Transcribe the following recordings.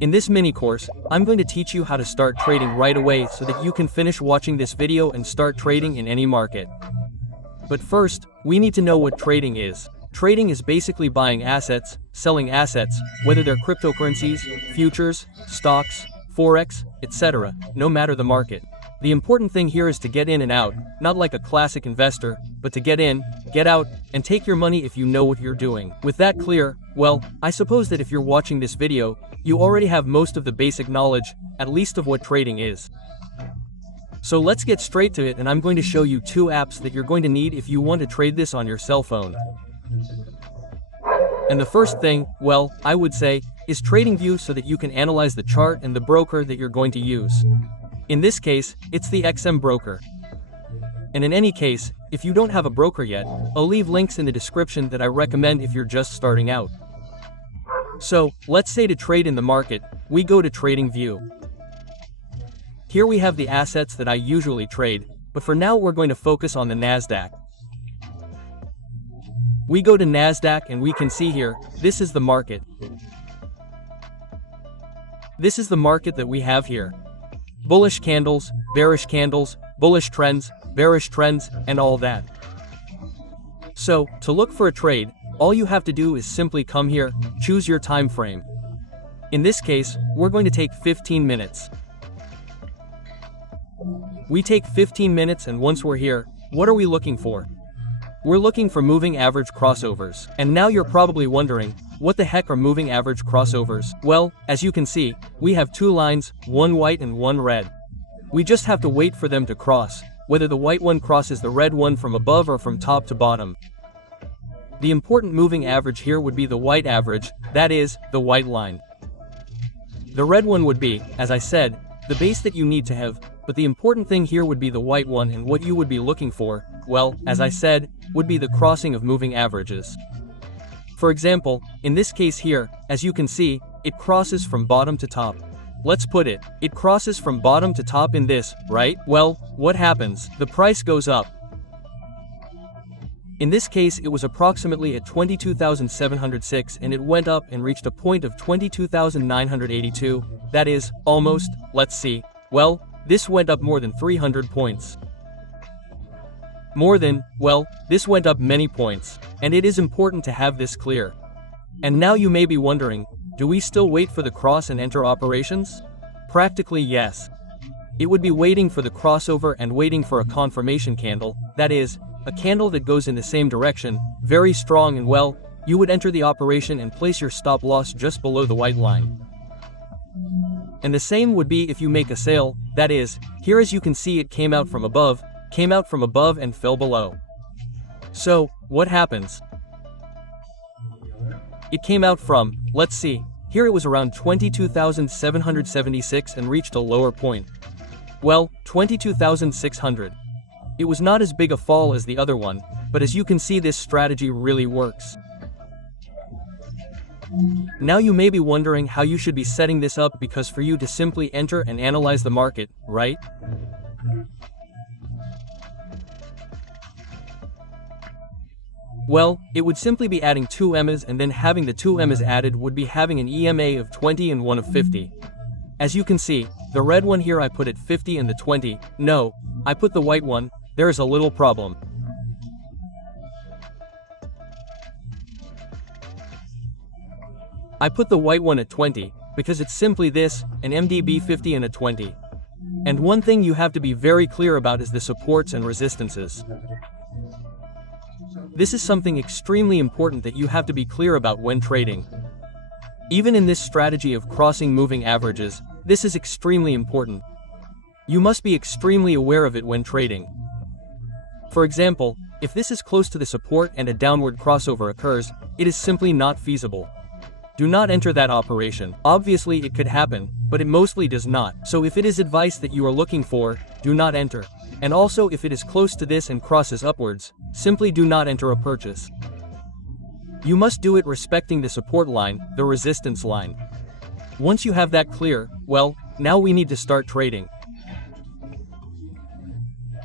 In this mini course, I'm going to teach you how to start trading right away so that you can finish watching this video and start trading in any market. But first, we need to know what trading is. Trading is basically buying assets, selling assets, whether they're cryptocurrencies, futures, stocks, forex, etc., no matter the market. The important thing here is to get in and out, not like a classic investor, but to get in, get out, and take your money if you know what you're doing. With that clear, well, I suppose that if you're watching this video, you already have most of the basic knowledge, at least of what trading is. So let's get straight to it, and I'm going to show you two apps that you're going to need if you want to trade this on your cell phone. And the first thing, well, I would say, is TradingView so that you can analyze the chart and the broker that you're going to use. In this case, it's the XM broker. And in any case, if you don't have a broker yet, I'll leave links in the description that I recommend if you're just starting out. So, let's say to trade in the market, we go to TradingView. Here we have the assets that I usually trade, but for now we're going to focus on the Nasdaq. We go to Nasdaq and we can see here, this is the market. This is the market that we have here. Bullish candles, bullish trends, bearish trends, and all that. So, to look for a trade, all you have to do is simply come here, choose your time frame. In this case, we're going to take 15 minutes. We take 15 minutes, and once we're here, what are we looking for? We're looking for moving average crossovers. And now you're probably wondering, what the heck are moving average crossovers? Well, as you can see, we have two lines, one white and one red. We just have to wait for them to cross, whether the white one crosses the red one from above or from top to bottom. The important moving average here would be the white average, that is, the white line. The red one would be, as I said, the base that you need to have, but the important thing here would be the white one, and what you would be looking for, well, as I said, would be the crossing of moving averages. For example, in this case here, as you can see, it crosses from bottom to top. Let's put it, it crosses from bottom to top in this, right? Well, what happens? The price goes up. In this case, it was approximately at 22,706 and it went up and reached a point of 22,982, that is, almost, let's see, well, this went up more than 300 points. More than, well, this went up many points, and it is important to have this clear. And now you may be wondering, do we still wait for the cross and enter operations? Practically yes. It would be waiting for the crossover and waiting for a confirmation candle, that is, a candle that goes in the same direction, very strong, and well, you would enter the operation and place your stop loss just below the white line. And the same would be if you make a sale, that is, here as you can see it came out from above and fell below. So, what happens? It came out from, let's see, here it was around 22,776 and reached a lower point. Well, 22,600. It was not as big a fall as the other one, but as you can see this strategy really works. Now you may be wondering how you should be setting this up because for you to simply enter and analyze the market, right? Well, it would simply be adding two EMAs, and then having the two EMAs added would be having an EMA of 20 and one of 50. As you can see, the red one here I put at 50 and the 20, no, I put the white one, there is a little problem. I put the white one at 20, because it's simply this, an MDB 50 and a 20. And one thing you have to be very clear about is the supports and resistances. This is something extremely important that you have to be clear about when trading. Even in this strategy of crossing moving averages, this is extremely important. You must be extremely aware of it when trading. For example, if this is close to the support and a downward crossover occurs, it is simply not feasible. Do not enter that operation. Obviously it could happen, but it mostly does not. So if it is advice that you are looking for, do not enter. And also if it is close to this and crosses upwards, simply do not enter a purchase. You must do it respecting the support line, the resistance line. Once you have that clear, well, now we need to start trading.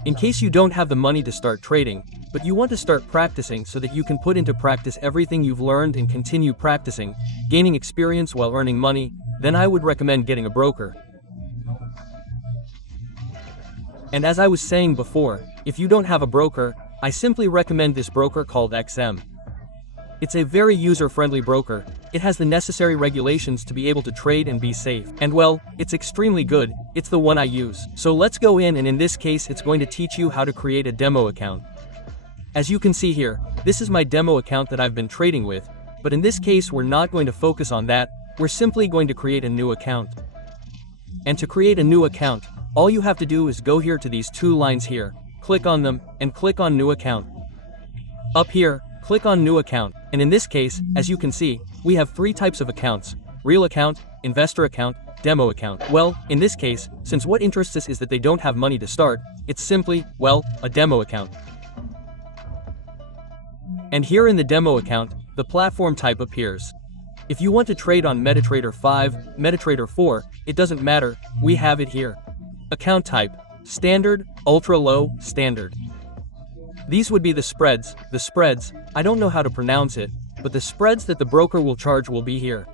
In case you don't have the money to start trading, but you want to start practicing so that you can put into practice everything you've learned and continue practicing, gaining experience while earning money, then I would recommend getting a broker. And as I was saying before, if you don't have a broker, I simply recommend this broker called XM. It's a very user-friendly broker. It has the necessary regulations to be able to trade and be safe. And well, it's extremely good. It's the one I use. So let's go in, and in this case it's going to teach you how to create a demo account. As you can see here, this is my demo account that I've been trading with, but in this case we're not going to focus on that, we're simply going to create a new account. And to create a new account, all you have to do is go here to these two lines here, click on them, and click on New Account. Up here, click on New Account, and in this case, as you can see, we have three types of accounts: real account, investor account, demo account. Well, in this case, since what interests us is that they don't have money to start, it's simply, well, a demo account. And here in the demo account, the platform type appears. If you want to trade on MetaTrader 5, MetaTrader 4, it doesn't matter, we have it here. Account type: standard, ultra low, standard. These would be the spreads, I don't know how to pronounce it, but the spreads that the broker will charge will be here.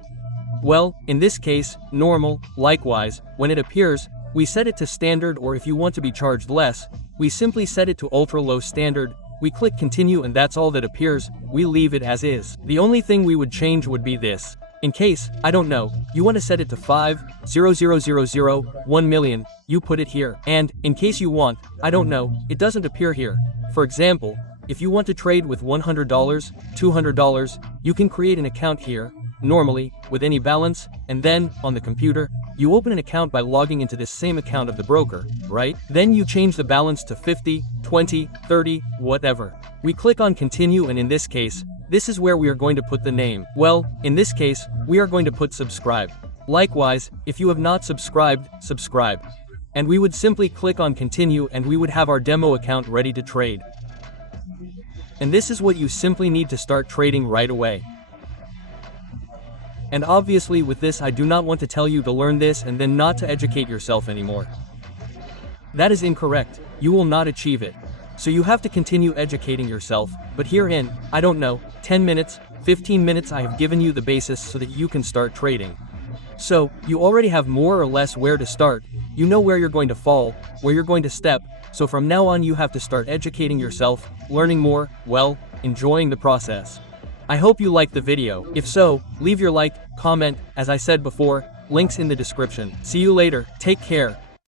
Well, in this case, normal. Likewise, when it appears, we set it to standard, or if you want to be charged less, we simply set it to ultra low standard. We click continue, and that's all that appears. We leave it as is. The only thing we would change would be this. In case, I don't know, you want to set it to 5,000,000, 1 million, you put it here. And, in case you want, I don't know, it doesn't appear here. For example, if you want to trade with $100, $200, you can create an account here, normally, with any balance, and then, on the computer, you open an account by logging into this same account of the broker, right? Then you change the balance to 50, 20, 30, whatever. We click on continue, and in this case, this is where we are going to put the name. Well, in this case, we are going to put subscribe. Likewise, if you have not subscribed, subscribe. And we would simply click on continue, and we would have our demo account ready to trade. And this is what you simply need to start trading right away. And obviously with this I do not want to tell you to learn this and then not to educate yourself anymore. That is incorrect, you will not achieve it. So you have to continue educating yourself, but here in, I don't know, 10 minutes, 15 minutes I have given you the basis so that you can start trading. So, you already have more or less where to start, you know where you're going to fall, where you're going to step, so from now on you have to start educating yourself, learning more, well, enjoying the process. I hope you liked the video. If so, leave your like, comment, as I said before, links in the description. See you later, take care.